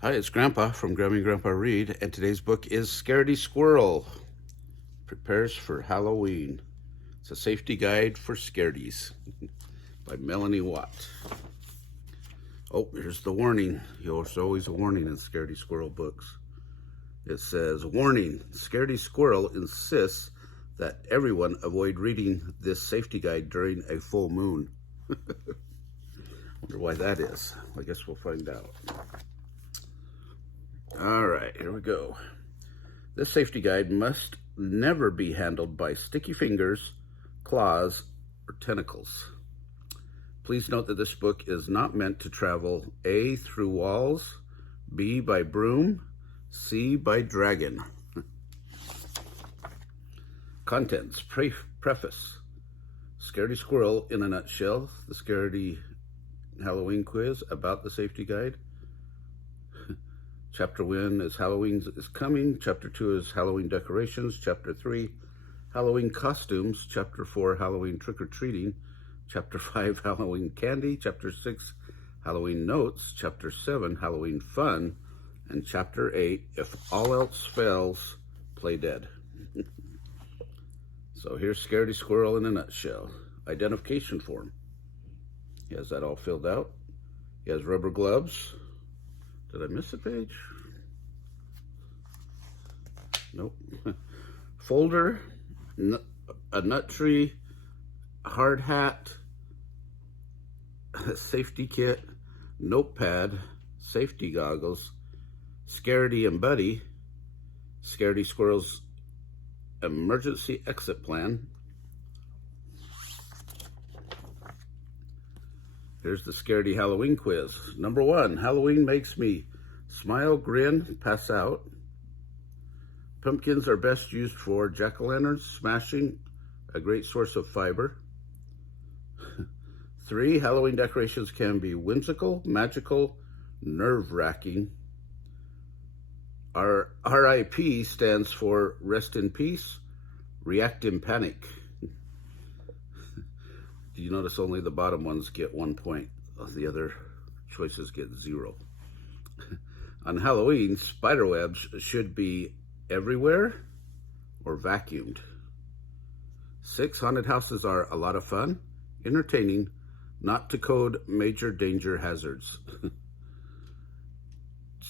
Hi, it's Grandpa from Grammy and Grandpa Read, and today's book is Scaredy Squirrel Prepares for Halloween. It's a safety guide for scaredies by Melanie Watt. Oh, here's the warning. There's always a warning in Scaredy Squirrel books. It says, warning, Scaredy Squirrel insists that everyone avoid reading this safety guide during a full moon. Wonder why that is. I guess we'll find out. All right, here we go. This safety guide must never be handled by sticky fingers, claws, or tentacles. Please note that this book is not meant to travel A, through walls, B, by broom, C, by dragon. Contents, preface. Scaredy Squirrel in a nutshell, the Scaredy Halloween quiz about the safety guide. Chapter 1 is Halloween is coming. Chapter 2 is Halloween decorations. Chapter 3, Halloween costumes. Chapter 4, Halloween trick-or-treating. Chapter 5, Halloween candy. Chapter 6, Halloween notes. Chapter 7, Halloween fun. And Chapter 8, if all else fails, play dead. So here's Scaredy Squirrel in a nutshell. Identification form. He has that all filled out. He has rubber gloves. Did I miss a page? Nope. Folder, a nut tree, a hard hat, a safety kit, notepad, safety goggles, Scaredy and Buddy, Scaredy Squirrel's emergency exit plan. Here's the Scaredy Halloween quiz. Number 1, Halloween makes me smile, grin, pass out. Pumpkins are best used for jack-o'-lanterns, smashing, a great source of fiber. 3, Halloween decorations can be whimsical, magical, nerve-wracking. Our RIP stands for rest in peace, react in panic. Do you notice only the bottom ones get 1 point? The other choices get 0. On Halloween, spiderwebs should be everywhere or vacuumed. 6, haunted houses are a lot of fun, entertaining, not to code major danger hazards.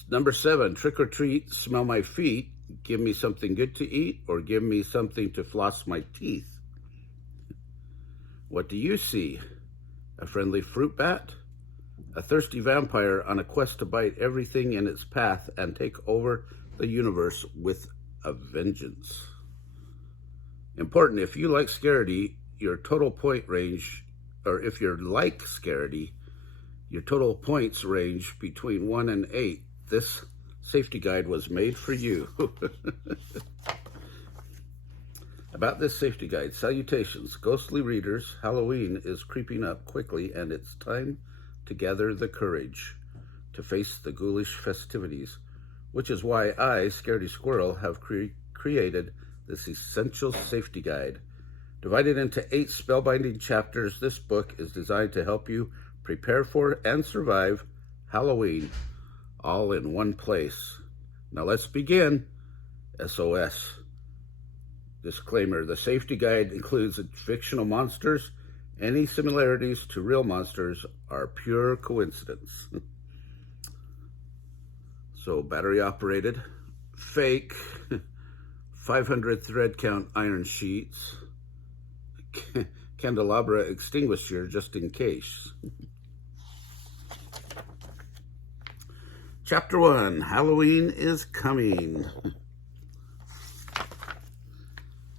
Number 7, trick or treat, smell my feet, give me something good to eat, or give me something to floss my teeth. What do you see? A friendly fruit bat? A thirsty vampire on a quest to bite everything in its path and take over the universe with a vengeance. Important, if you like Scaredy, your total point range, or if you're like Scaredy, your total points range between 1 and 8. This safety guide was made for you. About this safety guide, salutations, ghostly readers, Halloween is creeping up quickly and it's time to gather the courage to face the ghoulish festivities, which is why I, Scaredy Squirrel, have created this essential safety guide. Divided into 8 spellbinding chapters, this book is designed to help you prepare for and survive Halloween, all in one place. Now let's begin. SOS. Disclaimer, the safety guide includes fictional monsters. Any similarities to real monsters are pure coincidence. So, battery operated, fake, 500 thread count iron sheets, candelabra extinguisher just in case. Chapter 1, Halloween is coming.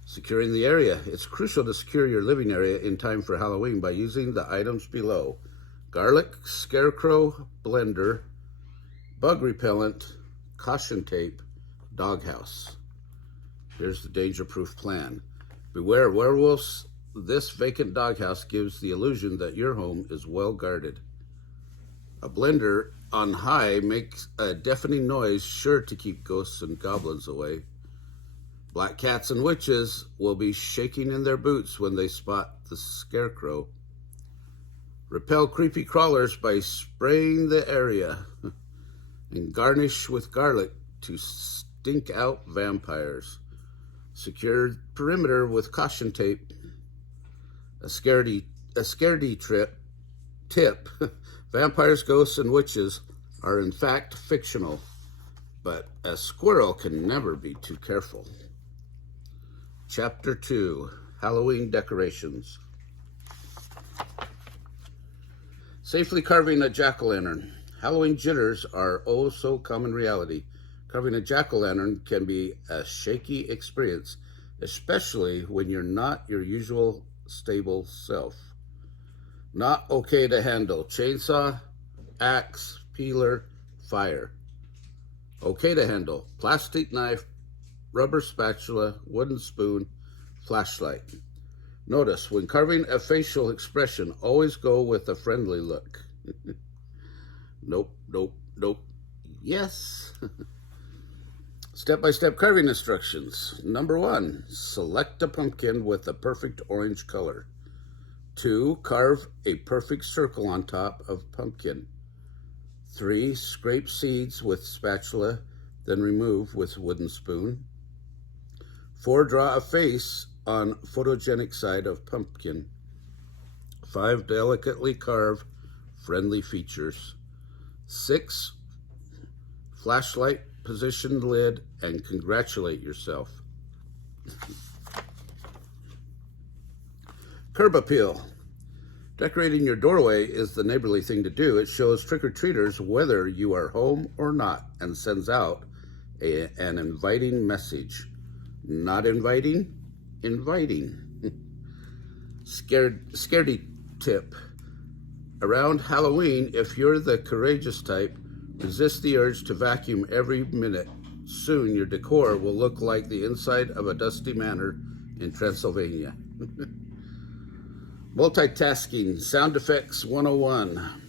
Securing the area. It's crucial to secure your living area in time for Halloween by using the items below. Garlic, scarecrow, blender, bug repellent, caution tape, doghouse. Here's the danger-proof plan. Beware werewolves. This vacant doghouse gives the illusion that your home is well guarded. A blender on high makes a deafening noise sure to keep ghosts and goblins away. Black cats and witches will be shaking in their boots when they spot the scarecrow. Repel creepy crawlers by spraying the area. and garnish with garlic to stink out vampires. Secure perimeter with caution tape. A scaredy tip. Vampires, ghosts, and witches are in fact fictional, but a squirrel can never be too careful. Chapter 2, Halloween Decorations. Safely carving a jack-o'-lantern. Halloween jitters are oh so common reality. Carving a jack-o'-lantern can be a shaky experience, especially when you're not your usual stable self. Not okay to handle: chainsaw, axe, peeler, fire. Okay to handle: plastic knife, rubber spatula, wooden spoon, flashlight. Notice, when carving a facial expression, always go with a friendly look. Nope, nope, nope. Yes. Step-by-step carving instructions. Number 1, select a pumpkin with a perfect orange color. 2, carve a perfect circle on top of pumpkin. 3, scrape seeds with spatula, then remove with wooden spoon. 4, draw a face on photogenic side of pumpkin. 5, delicately carve friendly features. 6, flashlight positioned lid and congratulate yourself. Curb appeal. Decorating your doorway is the neighborly thing to do. It shows trick-or-treaters whether you are home or not and sends out an inviting message. Not inviting? Inviting. Scaredy tip. Around Halloween, if you're the courageous type, resist the urge to vacuum every minute. Soon your decor will look like the inside of a dusty manor in Transylvania. Multitasking, sound effects 101.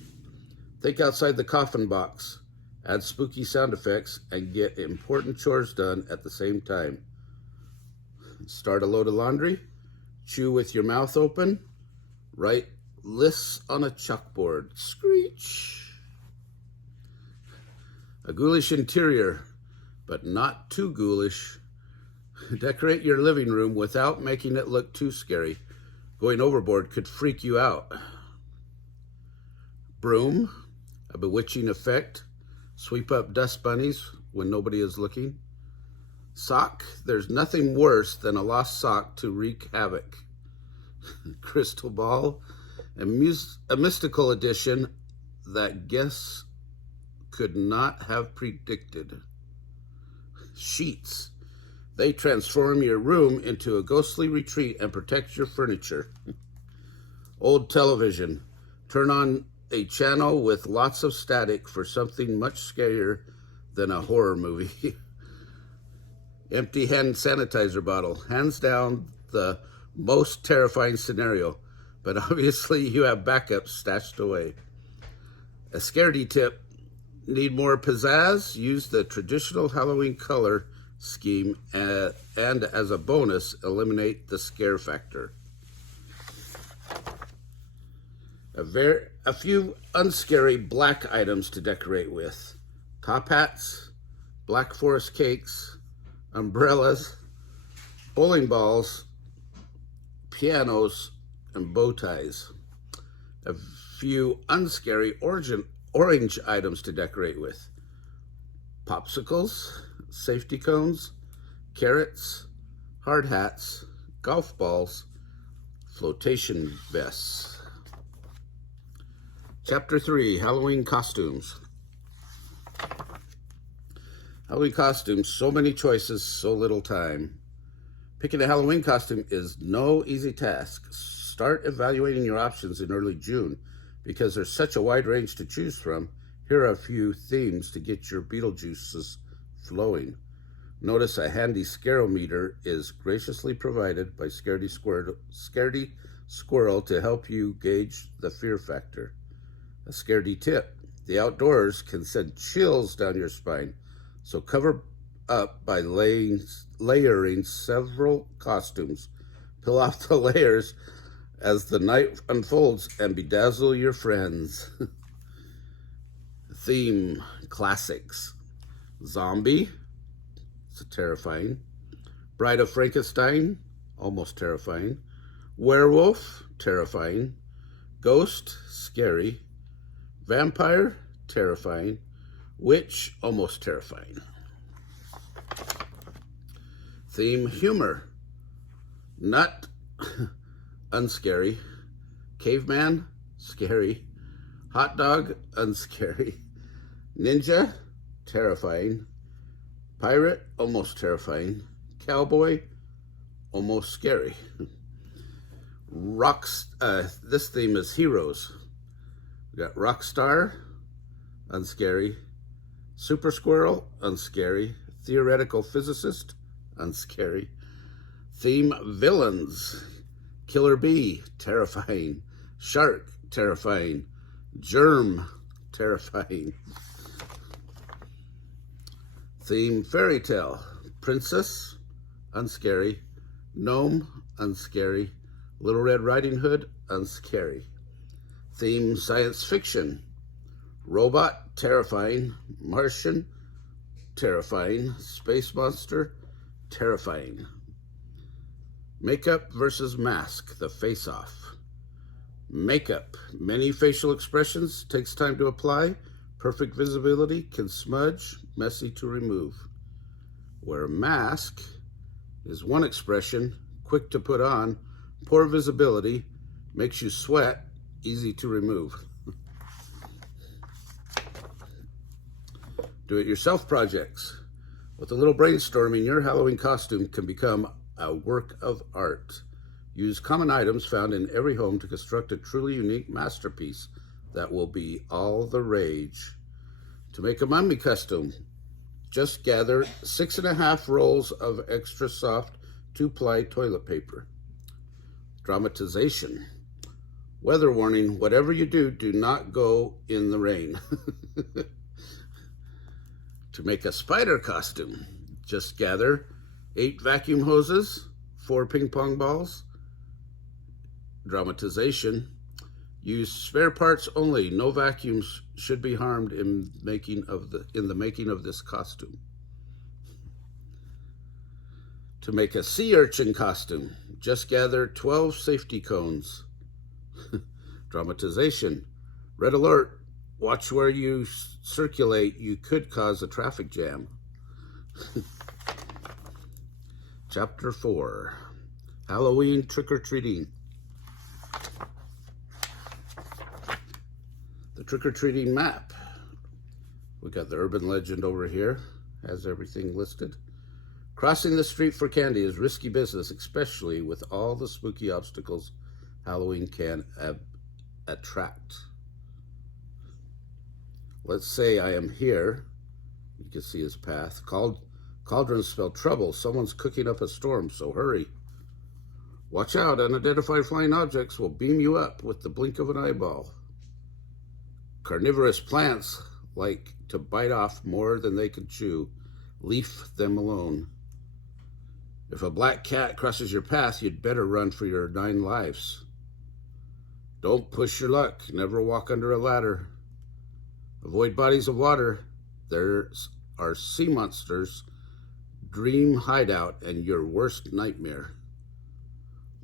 Think outside the coffin box. Add spooky sound effects and get important chores done at the same time. Start a load of laundry. Chew with your mouth open. Write lists on a chalkboard. Screech. A ghoulish interior, but not too ghoulish. Decorate your living room without making it look too scary. Going overboard could freak you out. Broom, a bewitching effect. Sweep up dust bunnies when nobody is looking. Sock, there's nothing worse than a lost sock to wreak havoc. Crystal ball, a mystical addition that guests could not have predicted. Sheets, they transform your room into a ghostly retreat and protect your furniture. Old television, turn on a channel with lots of static for something much scarier than a horror movie. Empty hand sanitizer bottle, hands down the most terrifying scenario, but obviously you have backups stashed away. A scaredy tip, need more pizzazz? Use the traditional Halloween color scheme and as a bonus, eliminate the scare factor. A few unscary black items to decorate with. Top hats, black forest cakes, umbrellas, bowling balls, pianos, and bow ties. A few unscary orange items to decorate with. Popsicles, safety cones, carrots, hard hats, golf balls, flotation vests. Chapter 3, Halloween Costumes. Halloween costumes, so many choices, so little time. Picking a Halloween costume is no easy task. Start evaluating your options in early June. Because there's such a wide range to choose from, here are a few themes to get your Beetlejuices flowing. Notice a handy scarometer is graciously provided by Scaredy Squirrel to help you gauge the fear factor. A scaredy tip, the outdoors can send chills down your spine, so cover up by layering several costumes. Peel off the layers as the night unfolds and bedazzle your friends. Theme, classics. Zombie, it's terrifying. Bride of Frankenstein, almost terrifying. Werewolf, terrifying. Ghost, scary. Vampire, terrifying. Witch, almost terrifying. Theme, humor. Nut, unscary. Caveman, scary. Hot dog, unscary. Ninja, terrifying. Pirate, almost terrifying. Cowboy, almost scary. This theme is heroes. We got rock star, unscary. Super squirrel, unscary. Theoretical physicist, unscary. Theme, villains. Killer bee, terrifying. Shark, terrifying. Germ, terrifying. Theme, fairy tale. Princess, unscary. Gnome, unscary. Little Red Riding Hood, unscary. Theme, science fiction. Robot, terrifying. Martian, terrifying. Space monster, terrifying. Makeup versus mask, the face-off. Makeup, many facial expressions, takes time to apply. Perfect visibility, can smudge, messy to remove. Where mask is one expression, quick to put on, poor visibility, makes you sweat, easy to remove. Do-it-yourself projects. With a little brainstorming, your Halloween costume can become a work of art. Use common items found in every home to construct a truly unique masterpiece that will be all the rage. To make a mummy costume, just gather 6.5 rolls of extra soft 2-ply toilet paper. Dramatization. Weather warning, whatever you do, do not go in the rain. To make a spider costume, just gather 8 vacuum hoses, 4 ping pong balls. Dramatization. Use spare parts only. No vacuums should be harmed in the making of this costume. To make a sea urchin costume, just gather 12 safety cones. Dramatization. Red alert. Watch where you circulate. You could cause a traffic jam. Chapter 4. Halloween trick-or-treating. The trick-or-treating map. We got the urban legend over here. Has everything listed. Crossing the street for candy is risky business, especially with all the spooky obstacles Halloween can attract. Let's say I am here. You can see his path. Cauldrons spell trouble. Someone's cooking up a storm, so hurry. Watch out, unidentified flying objects will beam you up with the blink of an eyeball. Carnivorous plants like to bite off more than they can chew. Leave them alone. If a black cat crosses your path, you'd better run for your 9 lives. Don't push your luck. Never walk under a ladder. Avoid bodies of water. There are sea monsters, dream hideout, and your worst nightmare.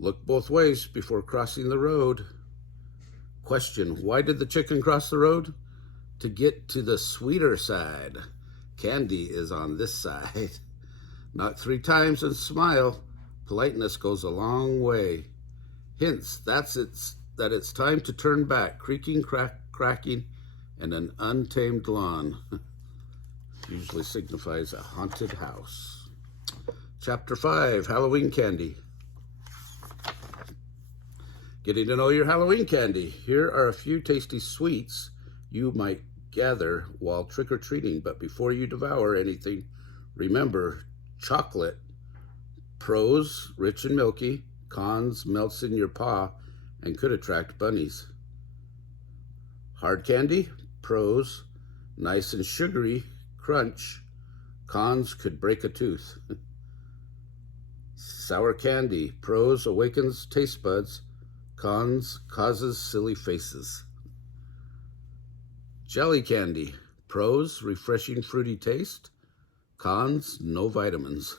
Look both ways before crossing the road. Question, why did the chicken cross the road? To get to the sweeter side. Candy is on this side. Knock 3 times and smile. Politeness goes a long way. Hints, that it's time to turn back. Creaking, cracking, and an untamed lawn. Usually signifies a haunted house. Chapter 5, Halloween candy. Getting to know your Halloween candy. Here are a few tasty sweets you might gather while trick-or-treating, but before you devour anything, remember, chocolate. Pros, rich and milky. Cons, melts in your paw and could attract bunnies. Hard candy. Pros, nice and sugary. Crunch. Cons, could break a tooth. Sour candy. Pros, awakens taste buds. Cons, causes silly faces. Jelly candy. Pros, refreshing fruity taste. Cons, no vitamins.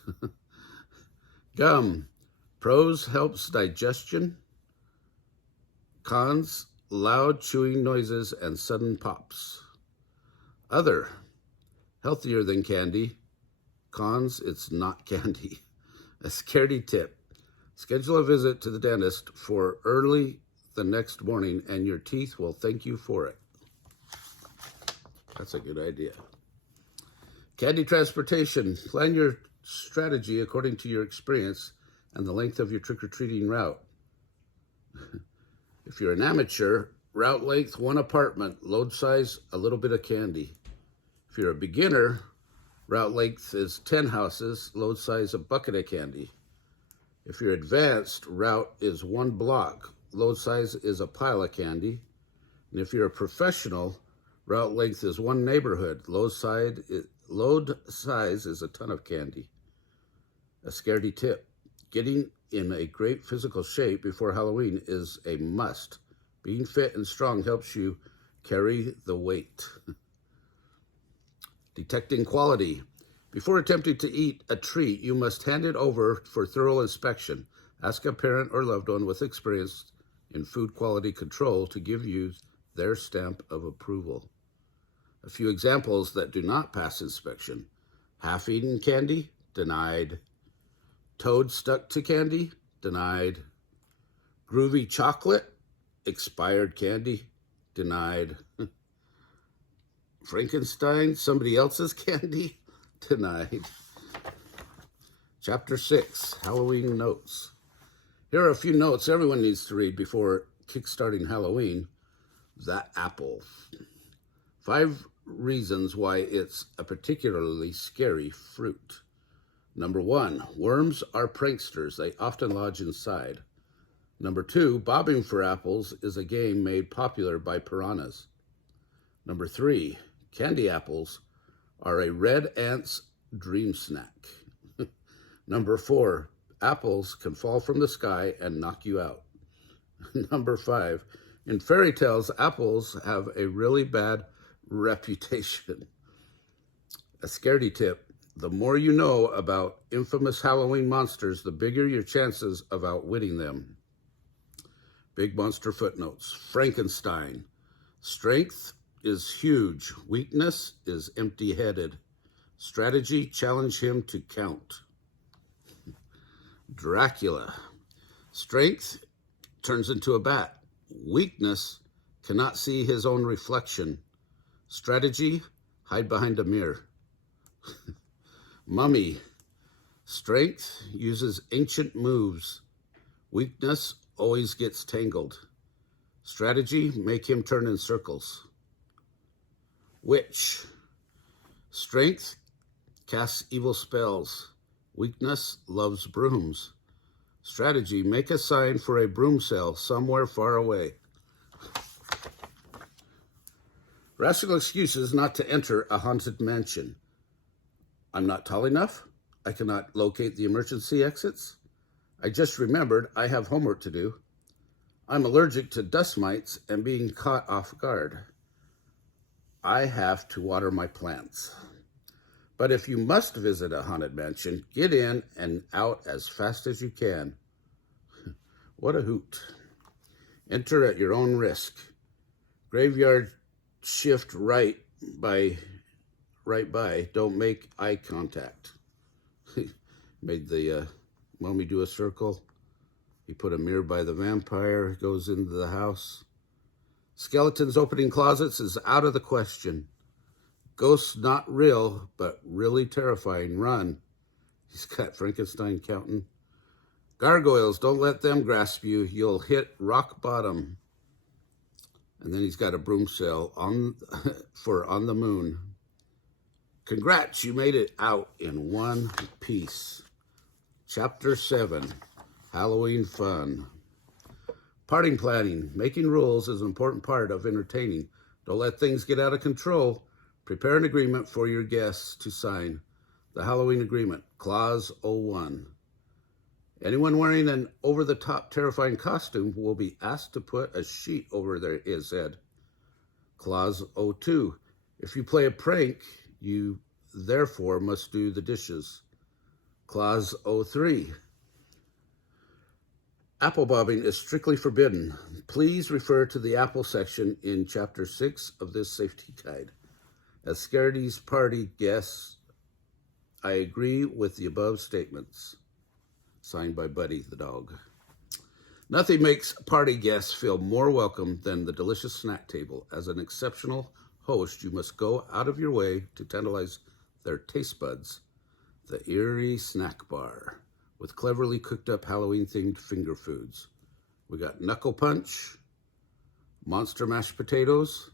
Gum. Pros, helps digestion. Cons, loud chewing noises and sudden pops. Other, healthier than candy. Cons, it's not candy. A scaredy tip. Schedule a visit to the dentist for early the next morning and your teeth will thank you for it. That's a good idea. Candy transportation. Plan your strategy according to your experience and the length of your trick-or-treating route. If you're an amateur, route length, 1 apartment, load size, a little bit of candy. If you're a beginner, route length is 10 houses, load size, a bucket of candy. If you're advanced, route is 1 block, load size is a pile of candy. And if you're a professional, route length is 1 neighborhood, load size is a ton of candy. A scaredy tip. Getting in a great physical shape before Halloween is a must. Being fit and strong helps you carry the weight. Detecting quality. Before attempting to eat a treat, you must hand it over for thorough inspection. Ask a parent or loved one with experience in food quality control to give you their stamp of approval. A few examples that do not pass inspection. Half-eaten candy, denied. Toad stuck to candy, denied. Groovy chocolate, expired candy, denied. Frankenstein, somebody else's candy, denied. Chapter 6, Halloween Notes. Here are a few notes everyone needs to read before kickstarting Halloween. That apple. 5 reasons why it's a particularly scary fruit. Number 1, worms are pranksters. They often lodge inside. Number 2, bobbing for apples is a game made popular by piranhas. Number 3, candy apples are a red ant's dream snack. Number 4, apples can fall from the sky and knock you out. Number 5, in fairy tales, apples have a really bad reputation. A scaredy tip. The more you know about infamous Halloween monsters, the bigger your chances of outwitting them. Big monster footnotes. Frankenstein. Strength is huge. Weakness is empty-headed. Strategy, challenge him to count. Dracula. Strength turns into a bat. Weakness cannot see his own reflection. Strategy, hide behind a mirror. Mummy. Strength uses ancient moves. Weakness always gets tangled. Strategy, make him turn in circles. Witch. Strength casts evil spells. Weakness loves brooms. Strategy, make a sign for a broom sale somewhere far away. Rational excuses not to enter a haunted mansion. I'm not tall enough. I cannot locate the emergency exits. I just remembered I have homework to do. I'm allergic to dust mites and being caught off guard. I have to water my plants. But if you must visit a haunted mansion, get in and out as fast as you can. What a hoot. Enter at your own risk. Graveyard shift right by. Don't make eye contact. Made the mummy do a circle. He put a mirror by the vampire, goes into the house. Skeletons opening closets is out of the question. Ghosts not real, but really terrifying. Run. He's got Frankenstein counting. Gargoyles, don't let them grasp you. You'll hit rock bottom. And then he's got a broom sale on the moon. Congrats, you made it out in one piece. Chapter 7, Halloween Fun. Parting planning. Making rules is an important part of entertaining. Don't let things get out of control. Prepare an agreement for your guests to sign. The Halloween Agreement, Clause 01. Anyone wearing an over-the-top terrifying costume will be asked to put a sheet over his head. Clause 02. If you play a prank, you therefore must do the dishes. Clause 03. Apple bobbing is strictly forbidden. Please refer to the Apple section in Chapter 6 of this safety guide. As Scaredy's party guests, I agree with the above statements. Signed by Buddy the dog. Nothing makes party guests feel more welcome than the delicious snack table. As an exceptional host, you must go out of your way to tantalize their taste buds. The Eerie Snack Bar, with cleverly cooked up Halloween-themed finger foods. We got Knuckle Punch, Monster Mashed Potatoes,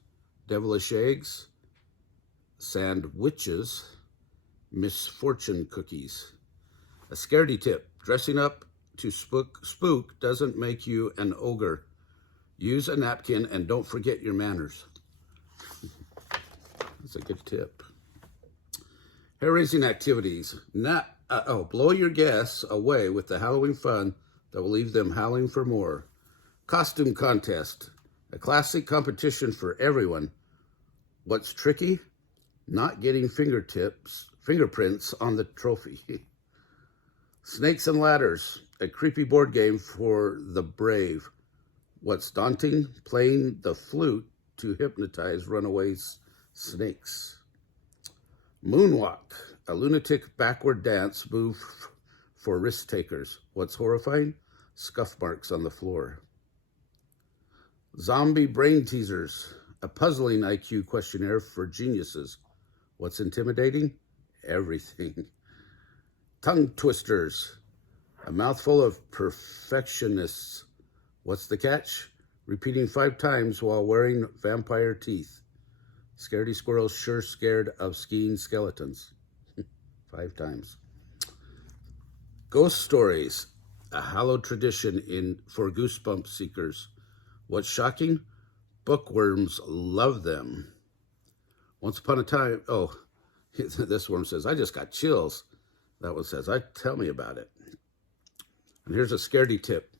Devilish Eggs, Sandwiches, Misfortune Cookies. A Scaredy tip: dressing up to spook doesn't make you an ogre. Use a napkin and don't forget your manners. That's a good tip. Hair-raising activities. Blow your guests away with the Halloween fun that will leave them howling for more. Costume contest. A classic competition for everyone. What's tricky? Not getting fingerprints on the trophy. Snakes and ladders. A creepy board game for the brave. What's daunting? Playing the flute to hypnotize runaway snakes. Moonwalk, a lunatic backward dance move for risk takers. What's horrifying? Scuff marks on the floor. Zombie brain teasers, a puzzling IQ questionnaire for geniuses. What's intimidating? Everything. Tongue twisters, a mouthful of perfectionists. What's the catch? Repeating 5 times while wearing vampire teeth. Scaredy Squirrel's sure scared of skiing skeletons. 5 times. Ghost stories, a hallowed tradition for goosebump seekers. What's shocking? Bookworms love them. Once upon a time, this worm says, I just got chills. That one says, tell me about it. And here's a Scaredy tip.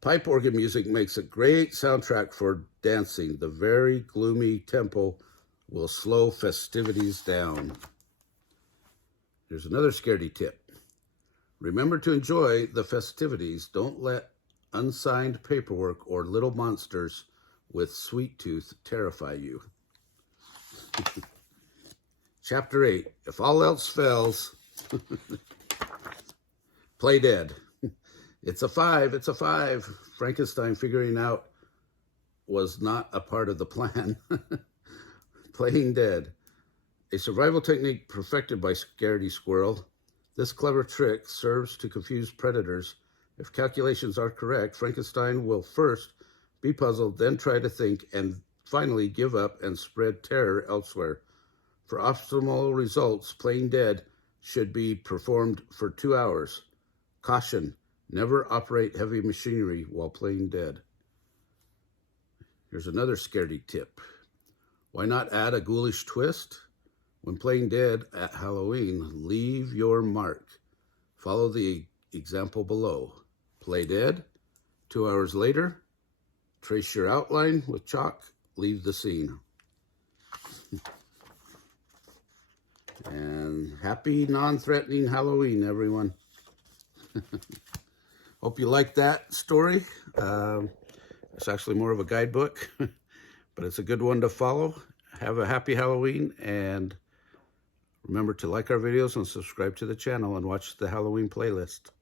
Pipe organ music makes a great soundtrack for dancing. The very gloomy tempo will slow festivities down. Here's another Scaredy tip. Remember to enjoy the festivities. Don't let unsigned paperwork or little monsters with sweet tooth terrify you. Chapter 8. If all else fails, play dead. It's a 5. It's a 5. Frankenstein figuring out was not a part of the plan. Playing dead. A survival technique perfected by Scaredy Squirrel. This clever trick serves to confuse predators. If calculations are correct, Frankenstein will first be puzzled, then try to think, and finally give up and spread terror elsewhere. For optimal results, playing dead should be performed for 2 hours. Caution, never operate heavy machinery while playing dead. Here's another Scaredy tip. Why not add a ghoulish twist? When playing dead at Halloween, leave your mark. Follow the example below. Play dead. 2 hours later, trace your outline with chalk. Leave the scene. And happy non-threatening Halloween, everyone. Hope you liked that story. It's actually more of a guidebook, but it's a good one to follow. Have a happy Halloween, and remember to like our videos and subscribe to the channel and watch the Halloween playlist.